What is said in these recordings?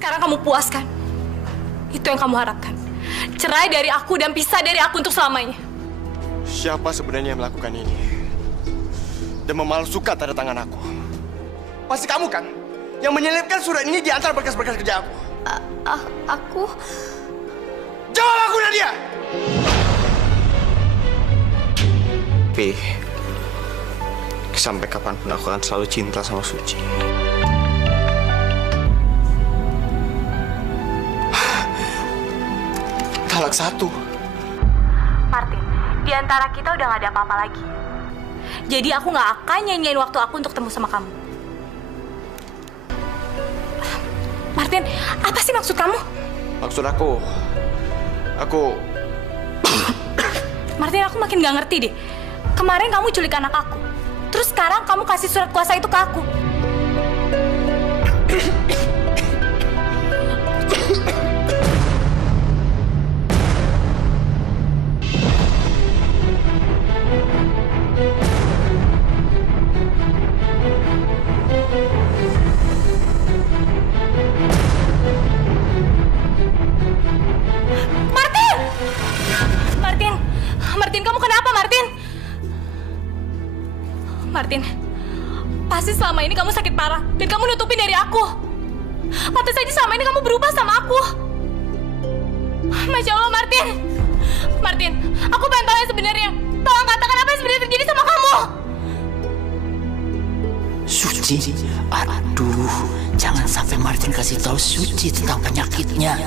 Sekarang kamu puas kan? Itu yang kamu harapkan. Cerai dari aku dan pisah dari aku untuk selamanya. Siapa sebenarnya yang melakukan ini? Dan memalsukan tanda tangan aku? Pasti kamu kan? Yang menyelipkan surat ini di antara berkas-berkas kerja aku. Aku... Jawab aku, Nadia! Pi, sampai kapanpun aku akan selalu cinta sama Suci. Talak satu. Martin, di antara kita udah gak ada apa-apa lagi. Jadi aku gak akan nyanyiin waktu aku untuk ketemu sama kamu. Martin, apa sih maksud kamu? Maksud aku... Martin, aku makin gak ngerti deh. Kemarin kamu culik anak aku. Terus sekarang kamu kasih surat kuasa itu ke aku. Martin, kamu kenapa, Martin? Martin, pasti selama ini kamu sakit parah dan kamu nutupin dari aku. Pantas saja selama ini kamu berubah sama aku. Masya Allah, Martin. Martin, aku pengen tahu yang sebenarnya. Tolong katakan apa yang sebenarnya terjadi sama kamu. Suci, aduh, jangan sampai Martin kasih tahu Suci tentang penyakitnya.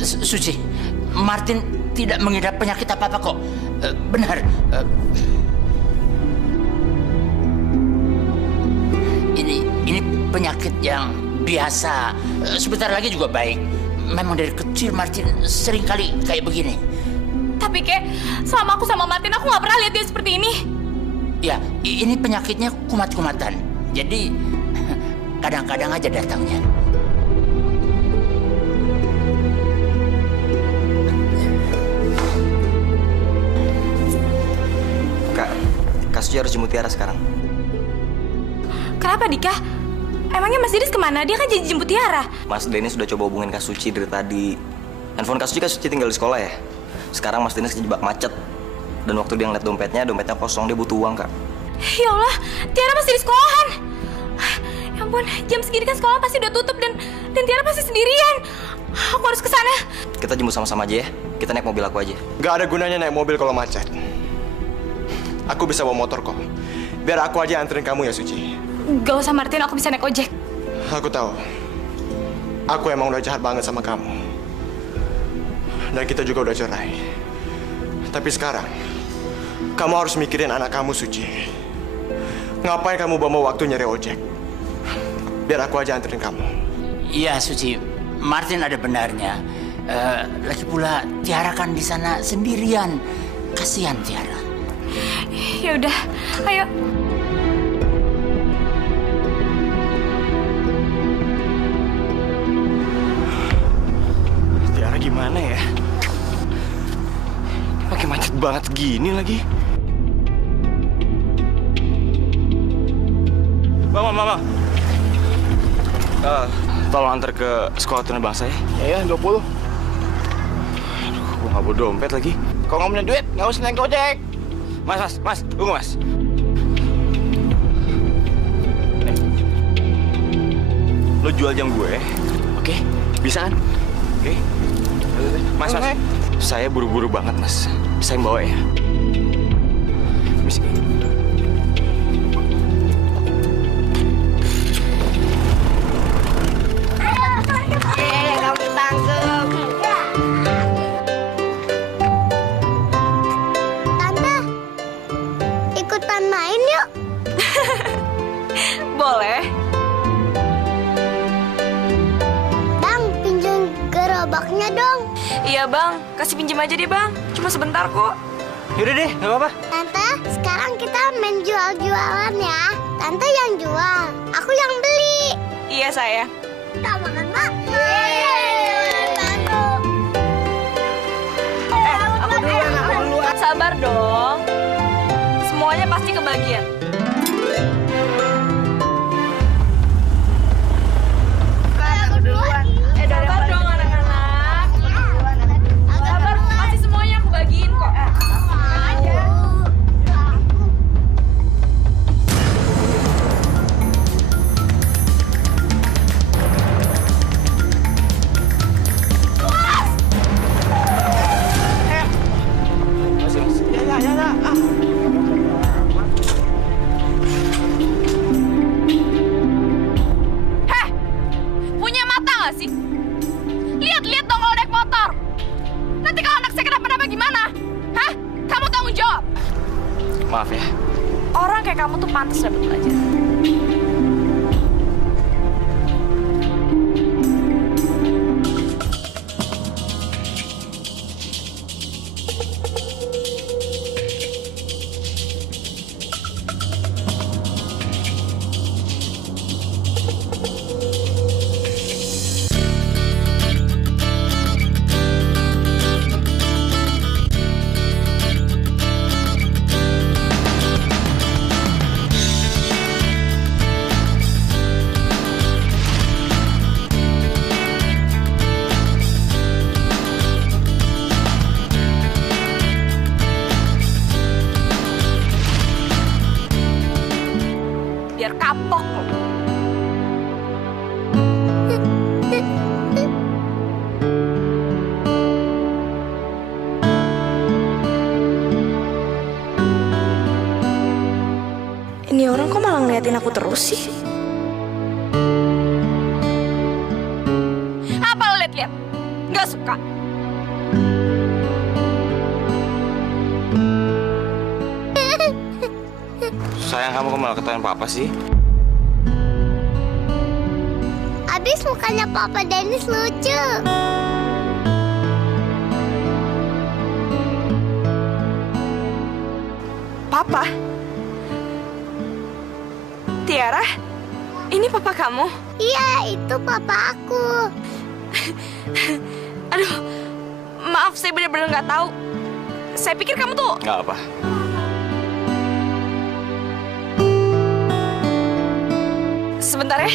Suci, Martin tidak mengidap penyakit apa-apa kok. Benar. Ini penyakit yang biasa. Sebentar lagi juga baik. Memang dari kecil Martin sering kali kayak begini. Tapi Kek, selama aku sama Martin, aku nggak pernah lihat dia seperti ini. Ya, ini penyakitnya kumat-kumatan. Jadi kadang-kadang aja datangnya. Kak Suci harus jemput Tiara sekarang. Kenapa, Dika? Emangnya Mas Dennis kemana? Dia kan jadi jemput Tiara. Mas Dennis sudah coba hubungin Kak Suci dari tadi. Handphone Kak Suci tinggal di sekolah ya. Sekarang Mas Dennis kejebak macet. Dan waktu dia ngeliat dompetnya kosong, dia butuh uang, Kak. Ya Allah, Tiara masih di sekolahan. Ya ampun, jam segini kan sekolah pasti udah tutup dan Tiara pasti sendirian. Aku harus ke sana. Kita jemput sama-sama aja ya. Kita naik mobil aku aja. Gak ada gunanya naik mobil kalau macet. Aku bisa bawa motor kok. Biar aku aja anterin kamu ya, Suci. Gak usah, Martin, aku bisa naik ojek. Aku tahu. Aku emang udah jahat banget sama kamu. Dan kita juga udah cerai. Tapi sekarang, kamu harus mikirin anak kamu, Suci. Ngapain kamu bawa waktu nyari ojek? Biar aku aja anterin kamu. Iya, Suci. Martin ada benarnya. Lagi pula Tiara kan di sana sendirian. Kasihan Tiara. Ya udah, ayo. Tiara gimana ya? Pakai macet banget gini lagi. Mama. Tolong antar ke sekolah tuna bangsa ya. Iya, 20. Aduh, gua nggak bawa dompet lagi. Kalau nggak punya duit, nggak usah naik ojek. Mas, tunggu Mas. Lo jual jam gue, oke? Bisa kan? Oke? Mas, saya buru-buru banget Mas. Saya bawa ya. Misi. Kamu tangkep. Tante, ikutan main yuk. Boleh. Bang, pinjam gerobaknya dong. Iya, Bang. Kasih pinjam aja deh, Bang. Cuma sebentar kok. Yaudah deh, nggak apa-apa. Tante, sekarang kita main jual-jualan ya. Tante yang jual, aku yang beli. Iya, sayang. Kita makan Mak. Aku duluan. Sabar dong. Semuanya pasti kebagian. kapok. Ini orang kok malah ngeliatin aku terus sih? Apa lo liat-liat? Gak suka? Sayang, kamu kok malah ketahuan papa sih? Abis mukanya Papa Dennis lucu. Papa? Tiara? Ini papa kamu? Iya, itu papa aku. Aduh, maaf saya benar-benar nggak tahu. Saya pikir kamu tuh... Nggak apa. Sebentar ya.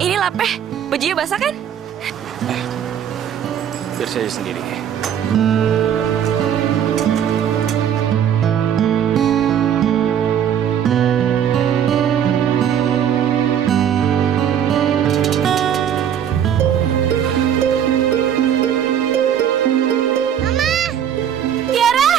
Ini lapeh, bajunya basah kan? Biar saya sendiri. Tiara!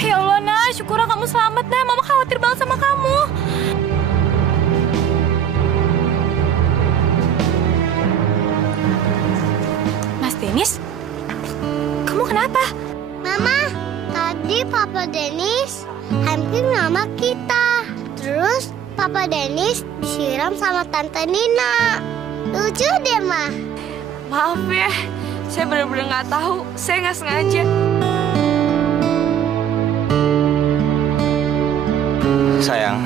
Ya Allah, Nah. Syukurlah kamu selamat, Nah. Mama khawatir banget sama kamu. Mas Dennis? Kamu kenapa? Mama, tadi Papa Dennis hampir nama kita. Terus Papa Dennis disiram sama Tante Nina. Lucu deh, Ma. Maaf ya, saya benar-benar nggak tahu. Saya nggak sengaja. Sayang,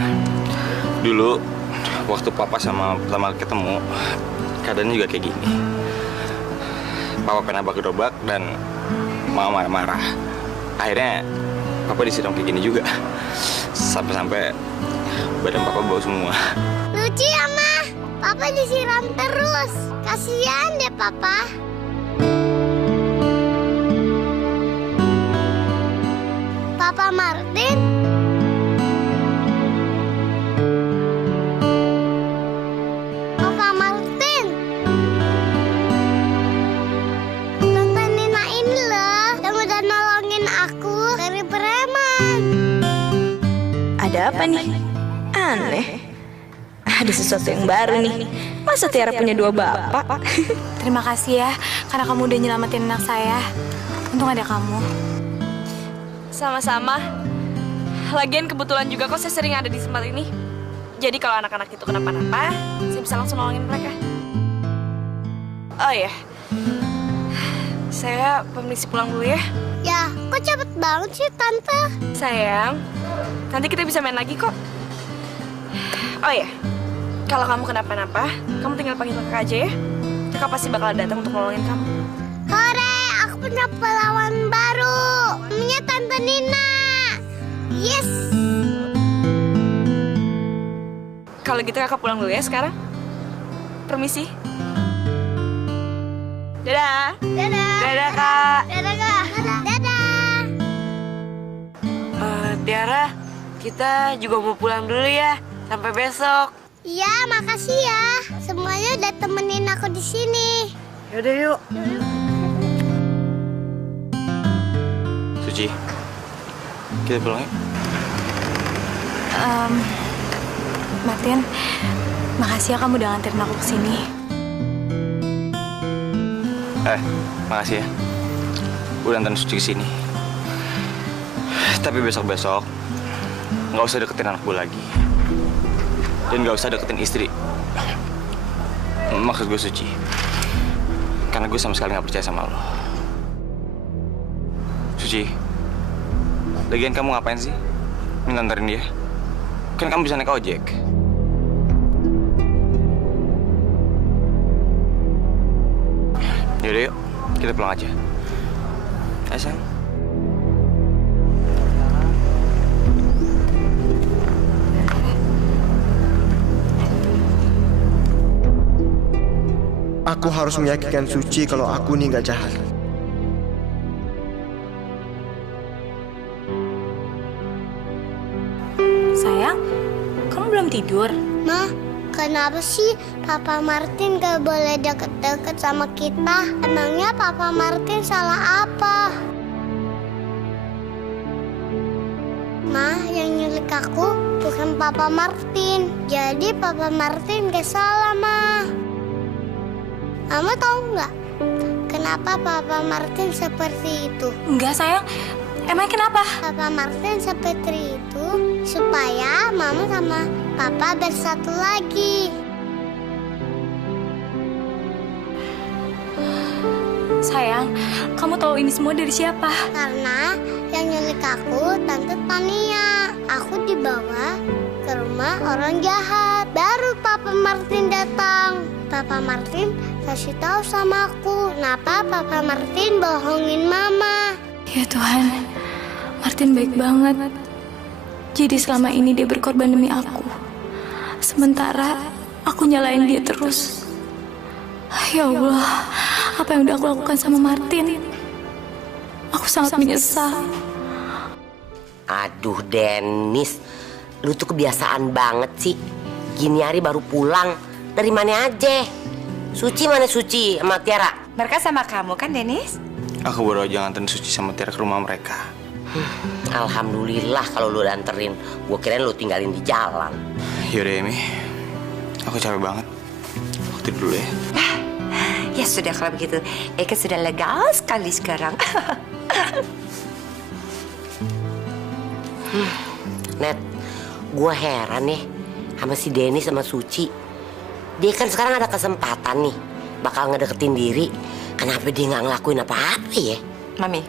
dulu waktu papa sama pertama kali ketemu, keadaannya juga kayak gini. Papa pernah gerobak dan mama marah-marah. Akhirnya papa disiram kayak gini juga. Sampai-sampai badan papa bau semua. Lucu ya, Ma. Papa disiram terus. Kasihan deh, Papa. Papa Martin. Papa Martin. Tante Nina ini loh yang udah nolongin aku dari preman. Ada apa nih? Aneh. Ada sesuatu yang baru nih. Masa Tiara punya dua bapak? Terima kasih ya, karena kamu udah nyelamatin anak saya. Untung ada kamu. Sama-sama. Lagian kebetulan juga kok saya sering ada di tempat ini. Jadi kalau anak-anak itu kenapa-napa, saya bisa langsung nolongin mereka. Oh iya, saya permisi pulang dulu ya. Ya, kok cepet banget sih, Tante? Sayang, nanti kita bisa main lagi kok. Oh iya, kalau kamu kenapa-napa, kamu tinggal panggil kakak aja ya. Kakak pasti bakal datang untuk nolongin kamu. Hore, aku punya pahlawan baru. Namanya Tante Nina. Yes. Kalau gitu kakak pulang dulu ya sekarang. Permisi. Dadah. Dadah. Dadah, Kak. Dadah, Kak. Dadah. Tiara, kita juga mau pulang dulu ya. Sampai besok. Iya, makasih ya. Semuanya udah temenin aku di sini. Yaudah yuk. Suci, kita pulang yuk. Martin, makasih ya kamu udah nganterin aku ke sini. Makasih ya. Udah nganterin Suci ke sini. Tapi besok-besok nggak usah deketin anak gue lagi. Dan nggak usah deketin istri. Maksud gue Suci. Karena gue sama sekali nggak percaya sama lo. Suci, lagian kamu ngapain sih? minta anterin dia? Kan kamu bisa naik ojek. Yaudah yuk, kita pulang aja. Ayo sayang. Aku harus meyakinkan Suci kalau aku nih nggak jahat. Sayang, kamu belum tidur? Ma, kenapa sih Papa Martin gak boleh deket-deket sama kita? Emangnya Papa Martin salah apa? Ma, yang nyulik aku bukan Papa Martin. Jadi Papa Martin gak salah, Ma. Mama tahu nggak kenapa Papa Martin seperti itu? Enggak, sayang. Emang kenapa? Papa Martin seperti itu supaya Mama sama Papa bersatu lagi. Sayang, kamu tahu ini semua dari siapa? Karena yang nyulik aku Tante Tania. Aku dibawa ke rumah orang jahat. Baru Papa Martin datang. Papa Martin kasih tahu sama aku kenapa Papa Martin bohongin Mama. Ya Tuhan, Martin baik banget. Jadi selama ini dia berkorban demi aku. Sementara aku nyalain dia terus. Ya Allah, apa yang udah aku lakukan sama Martin? Aku sangat menyesal. Aduh Dennis, lu tuh kebiasaan banget sih. Gini hari baru pulang, dari mana aja? Suci mana Suci sama Tiara? Mereka sama kamu kan Dennis? Aku baru aja nganterin Suci sama Tiara ke rumah mereka. Alhamdulillah kalau lu udah anterin. Gua kirain lu tinggalin di jalan. Yaudah Emi, aku capek banget. Aku tidur dulu ya. Ya sudah kalau begitu, Eka sudah lega sekali sekarang. Net, gua heran nih sama si Dennis sama Suci. Dia kan sekarang ada kesempatan nih bakal ngedeketin diri. Kenapa dia nggak ngelakuin apa-apa ya? Mami,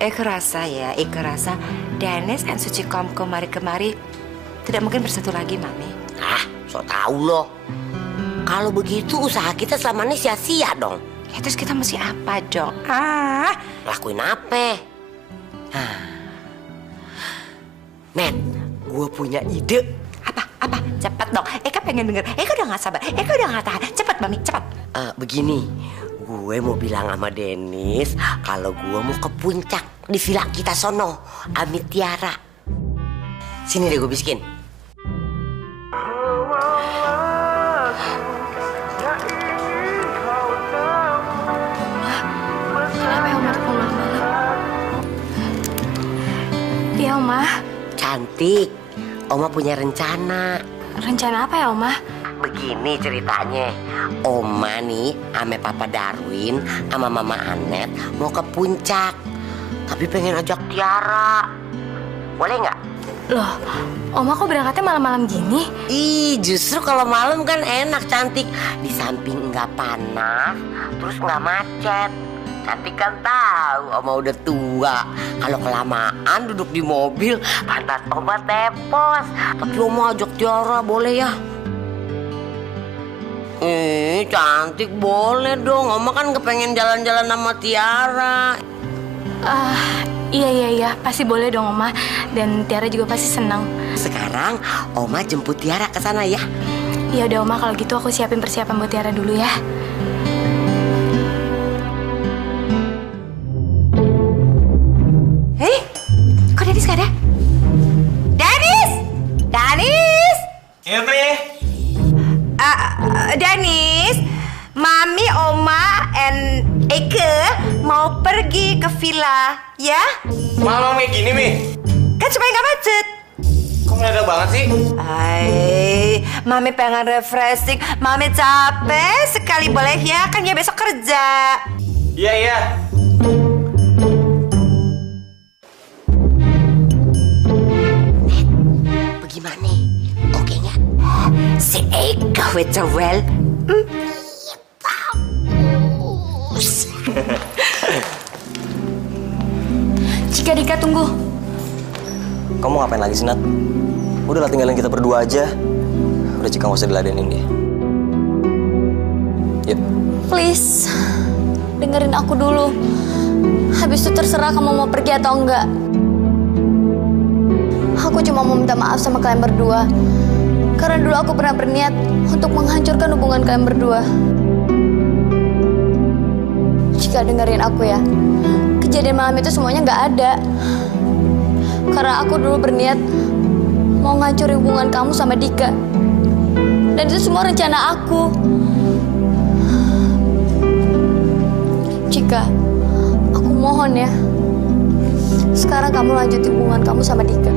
Eka rasa Dennis dan Suci kemari tidak mungkin bersatu lagi, Mami. Ah, so tau loh. Kalau begitu usaha kita selama ini sia-sia dong. Ya terus kita mesti apa dong? Lakuin apa? Net, gue punya ide. Apa? Cepat dong. Eka pengen denger. Eka udah gak sabar. Eka udah gak tahan. Cepat, Mami, cepat. Begini, gue mau bilang sama Dennis kalau gue mau ke puncak di villa kita sono, Amit Tiara. Sini deh gue bisikin. Kenapa ya Oma pulang malam? Ya Oma. Cantik, Oma punya rencana. Rencana apa ya Oma? Begini ceritanya, Oma nih ame Papa Darwin sama Mama Anet mau ke puncak. Tapi pengen ajak Tiara. Boleh nggak? Loh, Oma kok berangkatnya malam-malam gini? Ih, justru kalau malam kan enak Cantik. Di samping nggak panas, terus nggak macet. Cantik kan tahu Oma udah tua. Kalau kelamaan duduk di mobil, pantat Oma tepos. Tapi Oma ajak Tiara, boleh ya? Cantik boleh dong. Oma kan kepengen jalan-jalan sama Tiara. Iya, pasti boleh dong Oma. Dan Tiara juga pasti senang. Sekarang Oma jemput Tiara ke sana ya. Ya udah Oma, kalau gitu aku siapin persiapan buat Tiara dulu ya. Kok Dennis gak ada? Dennis! Dennis, Mami, Oma, and Eke mau pergi ke villa, ya? Malam kayak gini, Mi. Kan supaya nggak macet. Kok mendadak banget sih? Mami pengen refreshing. Mami capek sekali, boleh ya? Kan ya besok kerja. Iya. Bagaimana? Oke nggak? Si Eka with the well. Cika Dika tunggu. Kamu ngapain lagi sih, Nat? Udahlah tinggalin kita berdua aja. Udah Cika nggak usah diladenin dia. Yuk. Please, dengerin aku dulu. Habis itu terserah kamu mau pergi atau enggak. Aku cuma mau minta maaf sama kalian berdua. Karena dulu aku pernah berniat untuk menghancurkan hubungan kalian berdua. Jika dengerin aku ya, kejadian malam itu semuanya nggak ada. Karena aku dulu berniat mau ngancurin hubungan kamu sama Dika. Dan itu semua rencana aku. Jika aku mohon ya, sekarang kamu lanjutin hubungan kamu sama Dika.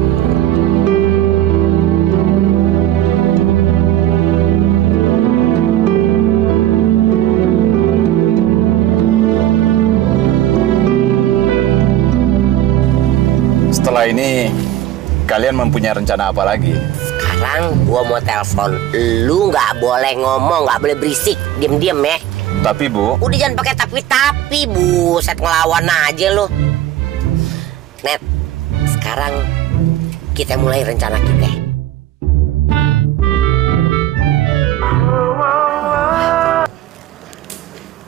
Setelah ini, kalian mempunyai rencana apa lagi? Sekarang gua mau telepon. Lu nggak boleh ngomong, nggak boleh berisik. Diam-diam ya. Tapi, Bu. Udah jangan pakai tapi-tapi, Bu. Set ngelawan aja lu. Net, sekarang kita mulai rencana kita.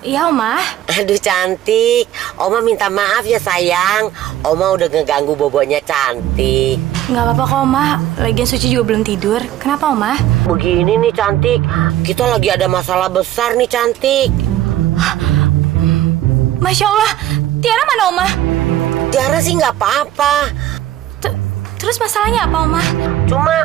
Iya, Oma. Aduh cantik, Oma minta maaf ya sayang. Oma udah ngeganggu bobonya cantik. Nggak apa-apa kok, Oma. Lagian Suci juga belum tidur. Kenapa, Oma? Begini nih cantik, kita lagi ada masalah besar nih cantik. Masya Allah, Tiara mana, Oma? Tiara sih nggak apa-apa. Terus masalahnya apa, Oma? Cuma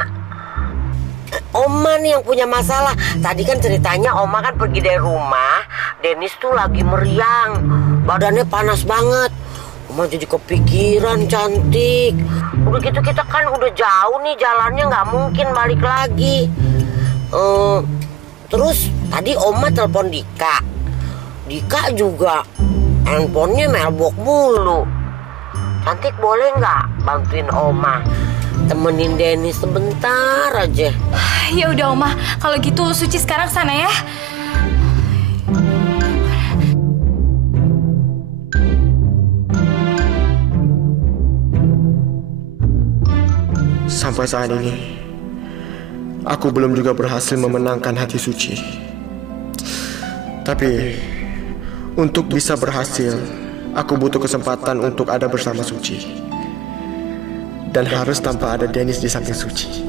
Oma nih yang punya masalah. Tadi kan ceritanya Oma kan pergi dari rumah, Dennis tuh lagi meriang, badannya panas banget. Oma jadi kepikiran cantik. Udah gitu kita kan udah jauh nih jalannya, nggak mungkin balik lagi. Terus tadi Oma telepon Dika. Dika juga handphonenya melbok mulu. Cantik boleh nggak bantuin Oma temenin Dennis sebentar aja? Ya udah, Oma. Kalau gitu Suci sekarang sana ya. Sampai saat ini, aku belum juga berhasil memenangkan hati Suci. Tapi, untuk bisa berhasil, aku butuh kesempatan untuk ada bersama Suci. Dan harus tanpa ada Dennis di samping Suci.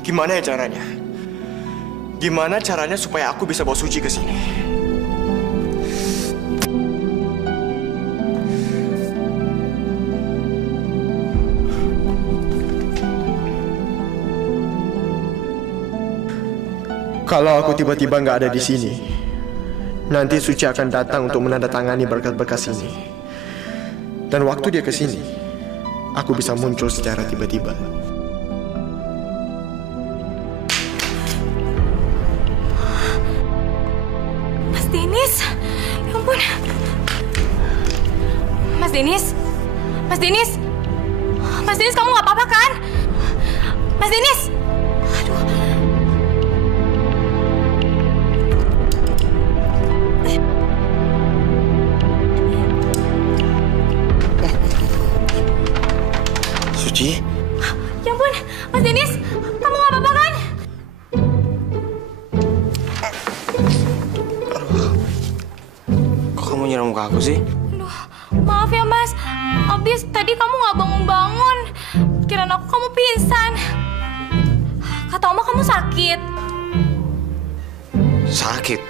Gimana ya caranya? Gimana caranya supaya aku bisa bawa Suci ke sini? Kalau aku tiba-tiba nggak ada di sini, nanti Suci akan datang untuk menandatangani berkas-berkas ini. Dan waktu dia ke sini, aku bisa muncul secara tiba-tiba. Mas Dennis, ya ampun. Mas Dennis, Mas Dennis, Mas Dennis, kamu nggak apa-apa kan? Mas Dennis, aduh. Suci? Ya ampun, Mas Dennis, kamu nggak apa-apa kan? Kok kamu nyiram muka aku sih? Aduh, maaf ya Mas. Abis tadi kamu nggak bangun-bangun. Kirain aku kamu pingsan. Kata Oma kamu sakit. Sakit?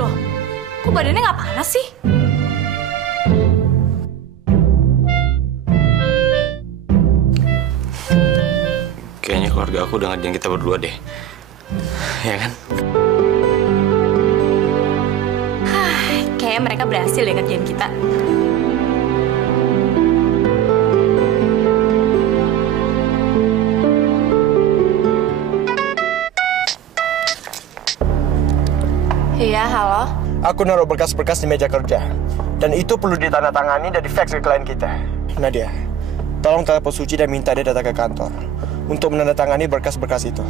Loh, kok badannya nggak panas sih? Kayaknya keluarga aku udah ngerjain kita berdua deh. Ya kan? Kayaknya mereka berhasil deh ngerjain kita. Iya, halo? Aku naruh berkas-berkas di meja kerja. Dan itu perlu ditandatangani dan di-fax ke klien kita. Nadia, tolong telepon Suci dan minta dia datang ke kantor untuk menandatangani berkas-berkas itu.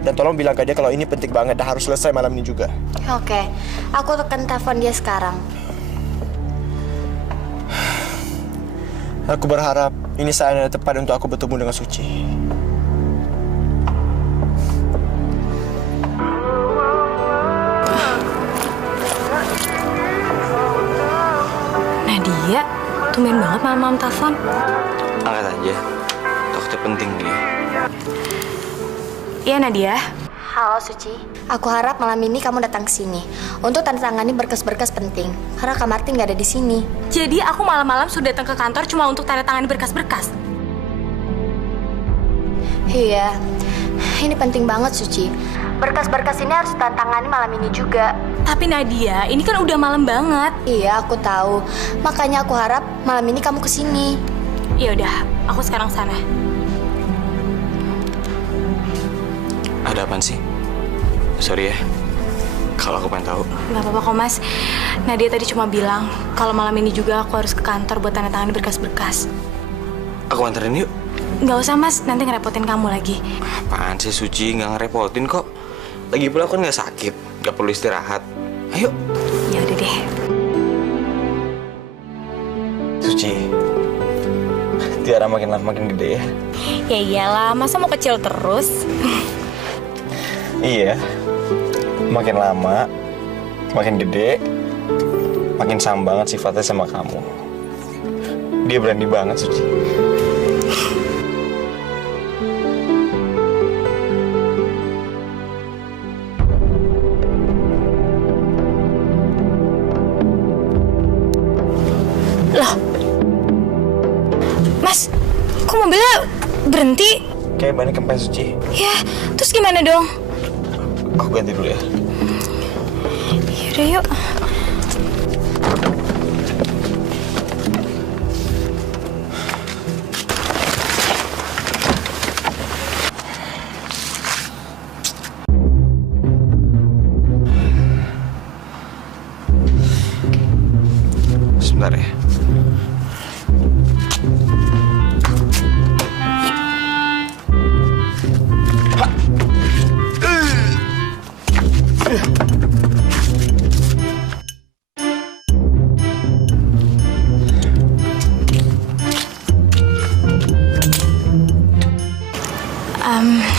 Dan tolong bilang ke dia kalau ini penting banget dan harus selesai malam ini juga. Oke, aku tekan telepon dia sekarang. Aku berharap ini saat yang tepat untuk aku bertemu dengan Suci. Nadia, tumben banget malam-malam telepon. Angkat aja. Takutnya penting nih. Iya Nadia. Halo Suci, aku harap malam ini kamu datang ke sini untuk tanda tangani berkas-berkas penting. Karena Kak Martin nggak ada di sini. Jadi aku malam-malam sudah datang ke kantor cuma untuk tanda tangani berkas-berkas. Iya, ini penting banget Suci. Berkas-berkas ini harus tanda tangani malam ini juga. Tapi Nadia, ini kan udah malam banget. Iya, aku tahu. Makanya aku harap malam ini kamu ke sini. Ya udah, aku sekarang sana. Ada apaan sih? Sorry ya, kalau aku pengen tahu. Nggak apa-apa kok Mas. Nadia tadi cuma bilang kalau malam ini juga aku harus ke kantor buat tanda tangani berkas-berkas. Aku anterin yuk. Nggak usah Mas, nanti ngerepotin kamu lagi. Apaan sih Suci, nggak ngerepotin kok. Lagi pula aku kan nggak sakit, nggak perlu istirahat. Ayo. Ya udah deh. Suci, Tiara makin lama makin gede ya. Ya iyalah, masa mau kecil terus? Iya, makin lama, makin gede, makin sama banget sifatnya sama kamu. Dia berani banget, Suci. Loh, Mas, kok mobilnya berhenti? Kayak banyak kempes, Suci. Ya, terus gimana dong? Aku ganti dulu ya. Yaudah yuk. Sebentar ya.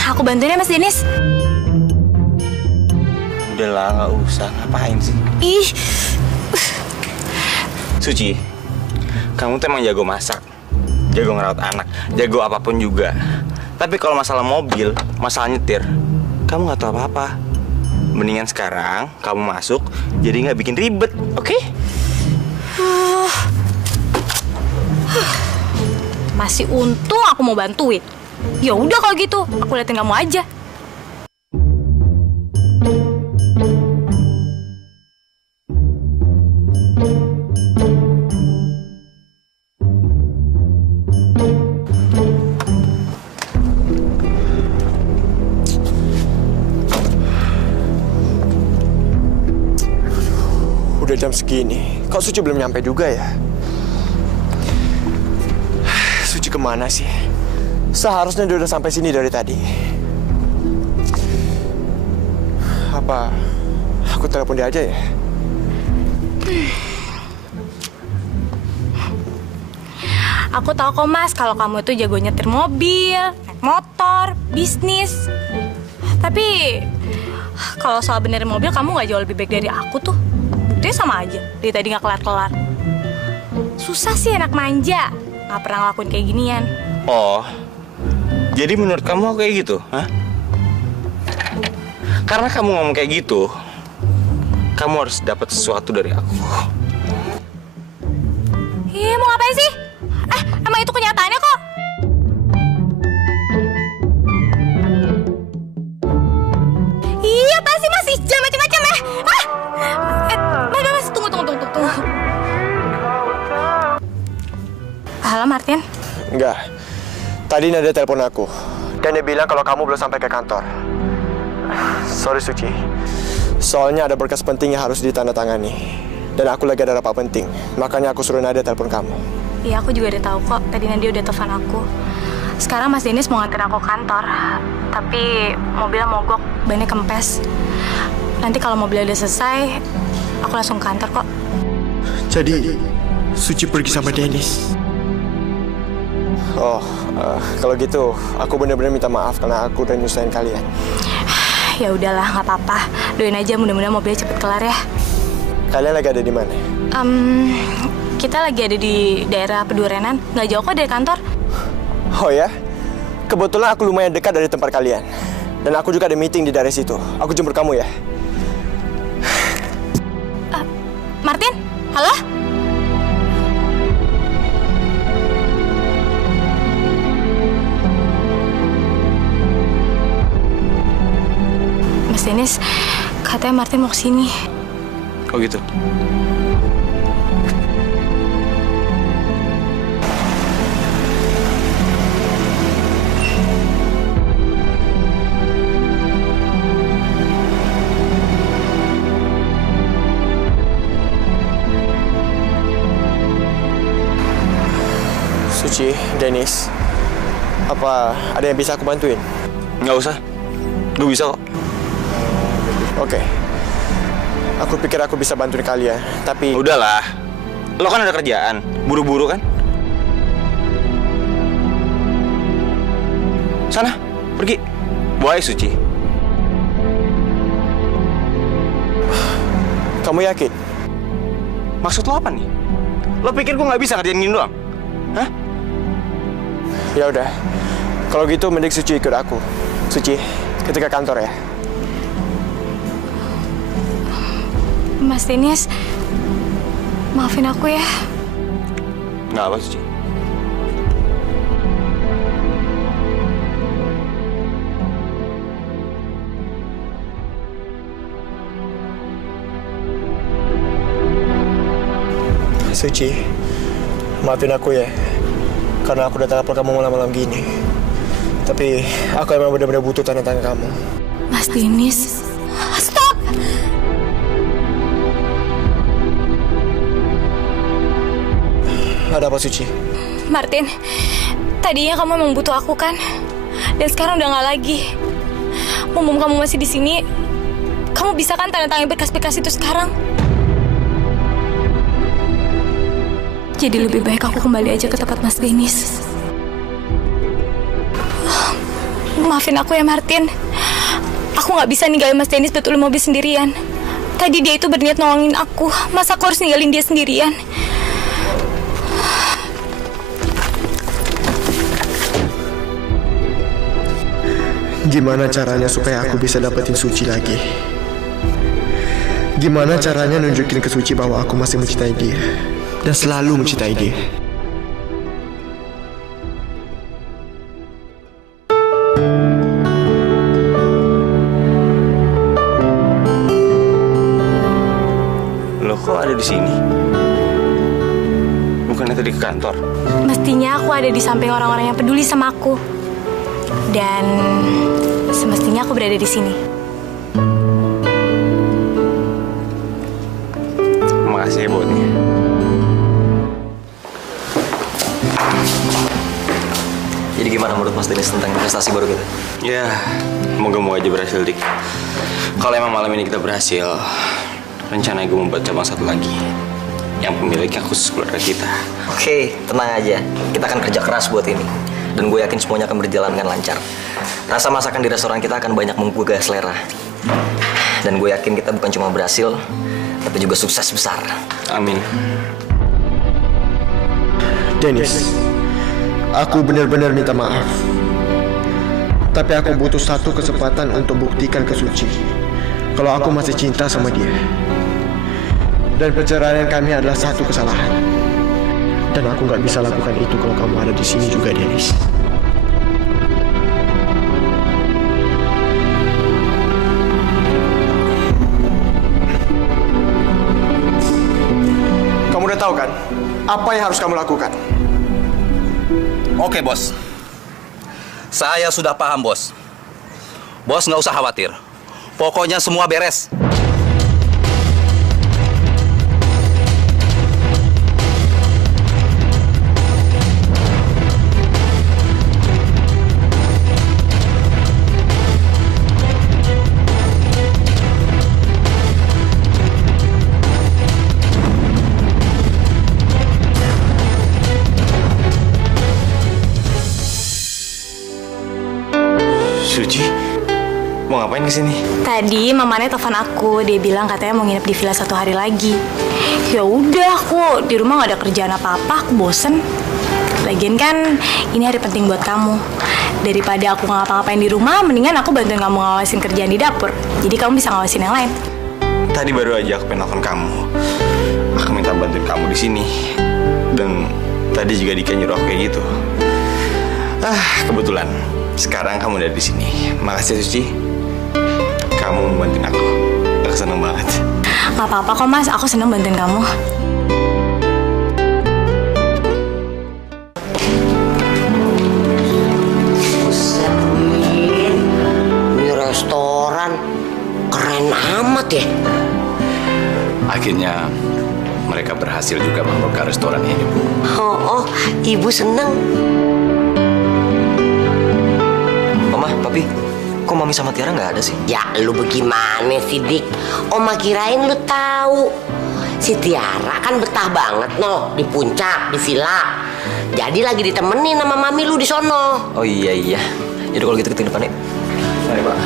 Aku bantuin ya Mas Denis. Udahlah, nggak usah. Ngapain sih? Ih. Suci, kamu tuh emang jago masak, jago ngerawat anak, jago apapun juga. Tapi kalau masalah mobil, masalah nyetir, kamu nggak tahu apa-apa. Mendingan sekarang kamu masuk, jadi nggak bikin ribet, oke? Masih untung aku mau bantuin. Ya udah kalau gitu, aku liatin kamu aja. Udah jam segini, kok Suci belum nyampe juga ya? Suci kemana sih? Seharusnya dia udah sampai sini dari tadi. Apa aku telepon dia aja ya? Aku tahu kok Mas, kalau kamu itu jago nyetir mobil, naik motor, bisnis. Tapi kalau soal benerin mobil kamu nggak jauh lebih baik dari aku tuh. Buktinya sama aja, dari tadi nggak kelar-kelar. Susah sih anak manja, nggak pernah ngelakuin kayak ginian. Oh, jadi menurut kamu aku kayak gitu, hah? Karena kamu ngomong kayak gitu, kamu harus dapat sesuatu dari aku. Ih, mau ngapain sih? Emang itu kenyataannya kok. Iya, pasti masih jam macam-macam ya. Mas, tunggu. Halo, Martin. Enggak. Tadi Nadia telepon aku. Dan dia bilang kalau kamu belum sampai ke kantor. Sorry, Suci. Soalnya ada berkas penting yang harus ditandatangani. Dan aku lagi ada rapat penting. Makanya aku suruh Nadia telepon kamu. Iya, aku juga udah tahu kok. Tadi Nadia udah telepon aku. Sekarang Mas Denis mau nganterin aku kantor. Tapi mobilnya mogok, bannya kempes. Nanti kalau mobilnya udah selesai, aku langsung ke kantor kok. Jadi, Suci pergi sama Dennis. Oh, kalau gitu aku benar-benar minta maaf karena aku udah nyusahin kalian. Ya udahlah, nggak apa-apa. Doain aja mudah-mudahan mobilnya cepet kelar ya. Kalian lagi ada di mana? Kita lagi ada di daerah Pedurenan, nggak jauh kok dari kantor. Oh ya? Kebetulan aku lumayan dekat dari tempat kalian. Dan aku juga ada meeting di daerah situ. Aku jemput kamu ya. Martin, halo? Mas Dennis, katanya Martin mau kesini. Oh gitu? Suci, Dennis, apa ada yang bisa aku bantuin? Nggak usah. Gue bisa kok. Oke. Aku pikir aku bisa bantuin kalian, tapi... Udahlah. Lo kan ada kerjaan. Buru-buru kan? Sana, pergi. Bawa Suci. Kamu yakin? Maksud lo apa nih? Lo pikir gue nggak bisa ngerjain gini doang? Hah? Ya udah. Kalau gitu mending Suci ikut aku. Suci, kita ke kantor ya. Mas Dennis, maafin aku ya. Nggak apa, Suci. Suci, maafin aku ya. Karena aku udah telepon kamu malam-malam gini. Tapi aku emang benar-benar butuh tanda tangan kamu. Mas Dennis, stop! Ada apa, Suci? Martin, tadinya kamu emang butuh aku kan? Dan sekarang udah nggak lagi. Mumpung kamu masih di sini, kamu bisa kan tanda tangan berkas-berkas itu sekarang? Jadi lebih baik aku kembali aja ke tempat Mas Dennis. Maafin aku ya, Martin. Aku nggak bisa ninggalin Mas Dennis betul mobil sendirian. Tadi dia itu berniat nolongin aku. Masa aku harus ninggalin dia sendirian? Gimana caranya supaya aku bisa dapetin Suci lagi? Gimana caranya nunjukin ke Suci bahwa aku masih mencintai dia dan selalu mencintai dia? Lo kok ada di sini? Bukannya tadi ke kantor? Mestinya aku ada di samping orang-orang yang peduli sama aku. Dan semestinya aku berada di sini. Makasih ya buatnya. Jadi gimana menurut Mas Dennis tentang investasi baru kita? Ya, moga-moga aja berhasil, Dik. Kalau emang malam ini kita berhasil, rencana gue membuat cabang satu lagi yang pemiliknya khusus keluarga kita. Oke, tenang aja. Kita akan kerja keras buat ini. Dan gue yakin semuanya akan berjalan dengan lancar. Rasa masakan di restoran kita akan banyak menggugah selera. Dan gue yakin kita bukan cuma berhasil, tapi juga sukses besar. Amin. Dennis, aku benar-benar minta maaf. Tapi aku butuh satu kesempatan untuk buktikan ke Suci kalau aku masih cinta sama dia. Dan perceraian kami adalah satu kesalahan. Dan aku nggak bisa lakukan itu kalau kamu ada di sini juga, Dennis. Kamu udah tahu kan apa yang harus kamu lakukan? Oke, Bos. Saya sudah paham, Bos. Bos nggak usah khawatir. Pokoknya semua beres. ngapain kesini? Tadi mamanya telepon aku, dia bilang katanya mau nginep di villa 1 hari lagi. Ya udah, aku di rumah gak ada kerjaan apa-apa, aku bosen. Lagian kan ini hari penting buat kamu. Daripada aku ngapa-ngapain di rumah, mendingan aku bantuin kamu ngawasin kerjaan di dapur. Jadi kamu bisa ngawasin yang lain. Tadi baru aja aku pengen nelfon kamu. Aku minta bantuin kamu di sini. Dan tadi juga Dika nyuruh aku kayak gitu. Kebetulan sekarang kamu udah di sini. Makasih Suci. Kamu membantuin aku. Aku seneng banget. Gak apa-apa kok Mas, aku seneng bantuin kamu. Buset, ini restoran keren amat ya. Akhirnya mereka berhasil juga membuka restoran ini, Bu. Oh, Ibu seneng. Oma, Papi, kok Mami sama Tiara nggak ada sih? Ya, lu bagaimana sih, Dik? Oma kirain lu tahu. Si Tiara kan betah banget noh di puncak, di villa. Jadi lagi ditemenin sama Mami lu di sono. Oh iya. Yaudah kalau gitu ke depan yuk. Mari Pak.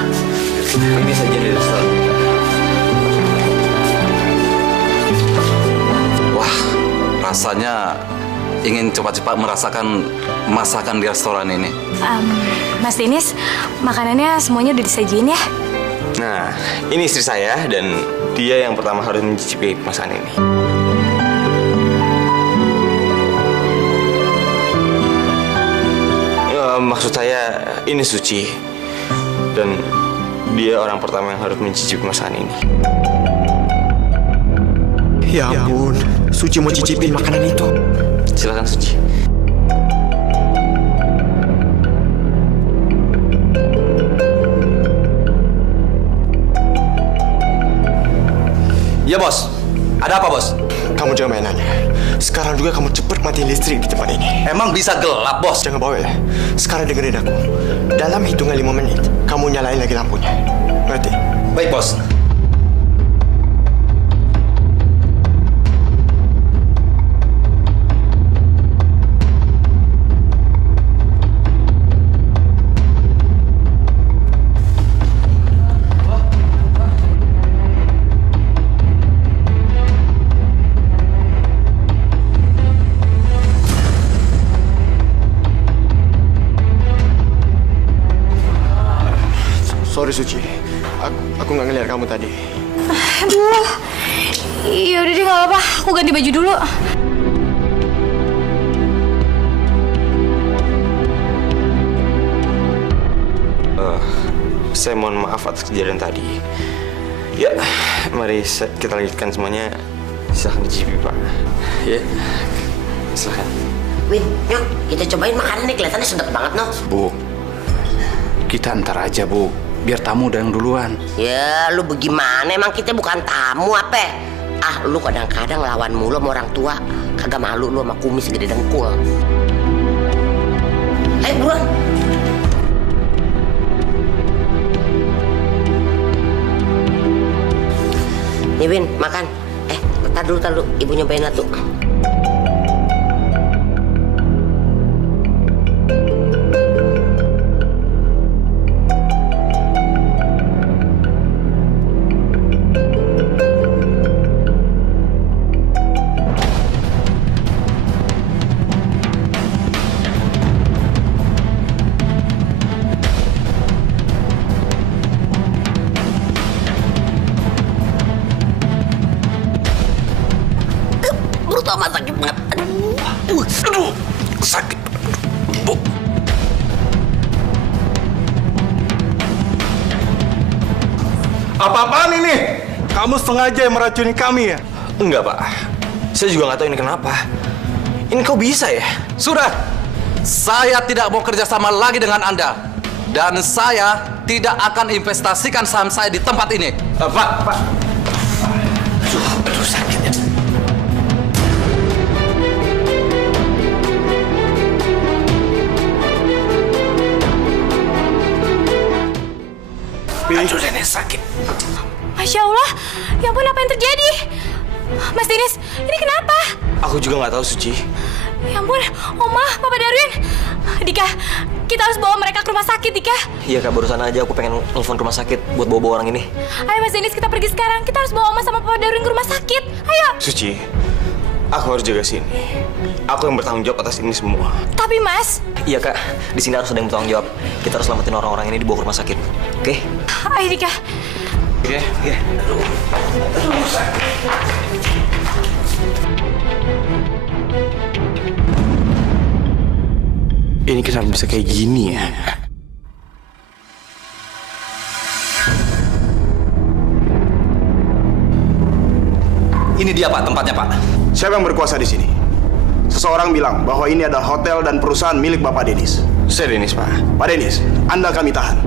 Ini saja di restoran kita. Wah, rasanya ingin cepat-cepat merasakan masakan di restoran ini. Mas Denis, makanannya semuanya udah disajiin ya? Nah, ini istri saya dan dia yang pertama harus mencicipi masakan ini. Maksud saya, ini Suci. Dan dia orang pertama yang harus mencicipi masakan ini. Ya ampun, Suci mau cicipin makanan itu. Silakan Suci. Ya bos, ada apa bos? Kamu jangan main nanya. Sekarang juga kamu cepet matiin listrik di tempat ini. Emang bisa gelap bos? Jangan bawa ya. Sekarang dengerin aku. Dalam hitungan 5 menit, kamu nyalain lagi lampunya. Ngerti? Baik bos. Sorry Suci, aku nggak ngeliat kamu tadi. Aduh, ya udah deh nggak apa-apa, aku ganti baju dulu. Saya mohon maaf atas kejadian tadi. Ya, mari kita lanjutkan semuanya. Silahkan dicicipi Pak. Ya, silahkan. Win, yuk kita cobain makanannya, kelihatannya sedap banget noh. Bu, kita antar aja Bu, biar tamu udah yang duluan. Ya, lu bagaimana? Emang kita bukan tamu apa? Lu kadang-kadang lawan mulu sama orang tua. Kagak malu lu sama kumis gede dengkul. Ayo buruan. Nih Win, makan. Tar dulu, ibu nyobain tuh. Sama sakit banget. Aduh, sakit. Bu. Apa-apaan ini? Kamu sengaja meracuni kami ya? Enggak Pak, saya juga nggak tahu ini kenapa. Ini kok bisa ya? Sudah, saya tidak mau kerjasama lagi dengan Anda. Dan saya tidak akan investasikan saham saya di tempat ini. Pak. Aduh, sakit ya. Aduh, nenek sakit. Masya Allah, ya ampun apa yang terjadi? Mas Denis, ini kenapa? Aku juga nggak tahu Suci. Ya ampun, Oma, Papa Darwin, Dika, kita harus bawa mereka ke rumah sakit, Dika. Iya Kak, barusan aja aku pengen nelfon ke rumah sakit buat bawa orang ini. Ayo Mas Dennis, kita pergi sekarang. Kita harus bawa Oma sama Papa Darwin ke rumah sakit. Ayo. Suci, aku harus jaga sini. Aku yang bertanggung jawab atas ini semua. Tapi Mas. Iya Kak, di sini harus ada yang bertanggung jawab. Kita harus selamatin orang-orang ini dibawa ke rumah sakit. Oke? Ayo Dika. Oke. Ini kenapa bisa kayak gini ya? Ini dia Pak, tempatnya Pak. Siapa yang berkuasa di sini? Seseorang bilang bahwa ini adalah hotel dan perusahaan milik Bapak Dennis. Saya Dennis, Pak. Pak Dennis, Anda kami tahan.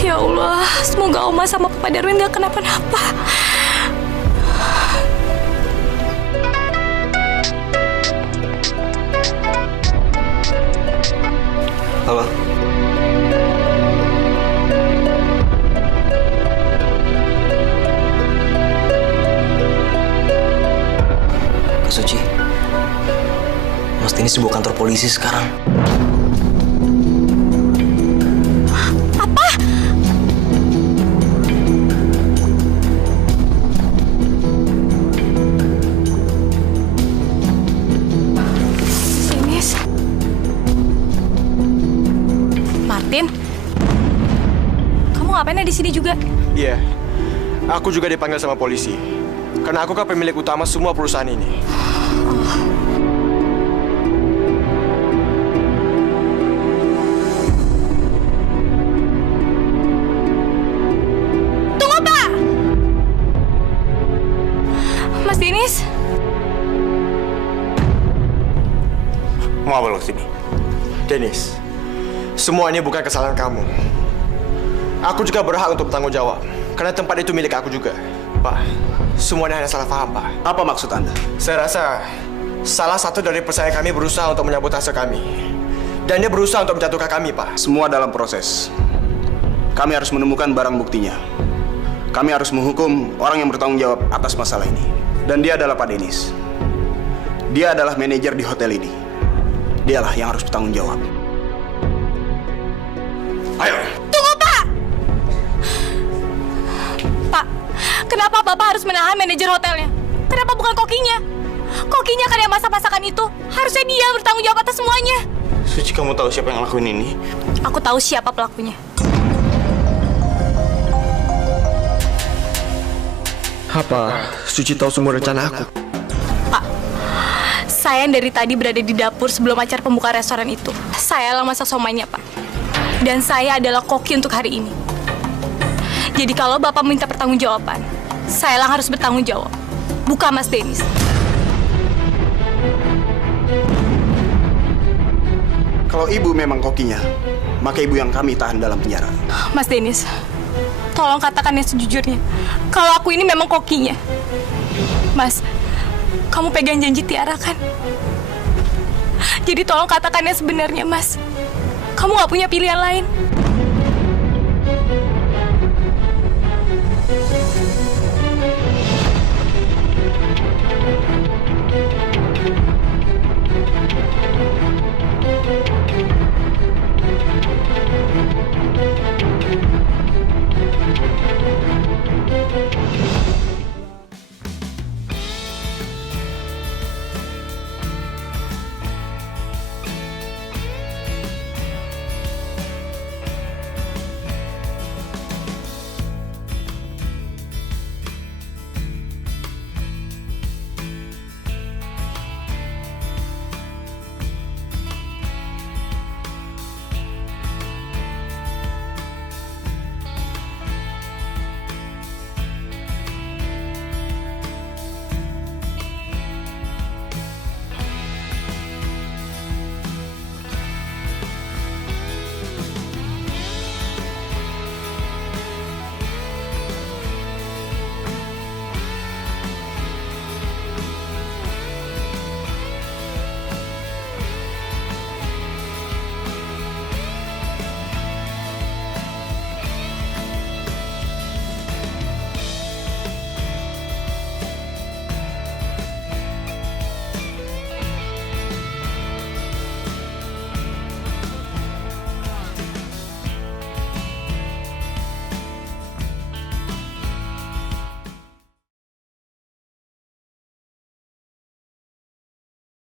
Ya Allah, semoga Oma sama Papa Darwin gak kenapa-napa. Halo. Kak Suci, Mas Dennis dibawa kantor polisi sekarang. Apa? Dennis. Martin, kamu ngapain di sini juga? Iya, aku juga dipanggil sama polisi. Karena aku kan pemilik utama semua perusahaan ini. Tunggu, Pak! Mas Dennis? Mau apa lo kesini? Dennis, semua ini bukan kesalahan kamu. Aku juga berhak untuk bertanggung jawab. Karena tempat itu milik aku juga. Pak, semuanya hanya salah paham, Pak. Apa maksud Anda? Saya rasa salah satu dari pesaing kami berusaha untuk menyabotase kami. Dan dia berusaha untuk menjatuhkan kami, Pak. Semua dalam proses. Kami harus menemukan barang buktinya. Kami harus menghukum orang yang bertanggung jawab atas masalah ini. Dan dia adalah Pak Dennis. Dia adalah manajer di hotel ini. Dialah yang harus bertanggung jawab. Ayo. Tunggu, Pak! Pak, kenapa Bapak harus menahan manajer hotelnya? Kenapa bukan kokinya? Kokinya kan yang masak-masakan itu. Harusnya dia yang bertanggung jawab atas semuanya. Suci, kamu tahu siapa yang ngelakuin ini? Aku tahu siapa pelakunya. Apa Suci tahu semua rencana aku? Pak, saya yang dari tadi berada di dapur sebelum acara pembukaan restoran itu. Saya yang masak somainya, Pak. Dan saya adalah koki untuk hari ini. Jadi kalau Bapak minta pertanggungjawaban, saya yang harus bertanggung jawab. Bukan Mas Dennis. Kalau ibu memang kokinya, maka ibu yang kami tahan dalam penjara. Mas Dennis, tolong katakan yang sejujurnya. Kalau aku ini memang kokinya. Mas, kamu pegang janji Tiara kan? Jadi tolong katakan yang sebenarnya, Mas. Kamu gak punya pilihan lain.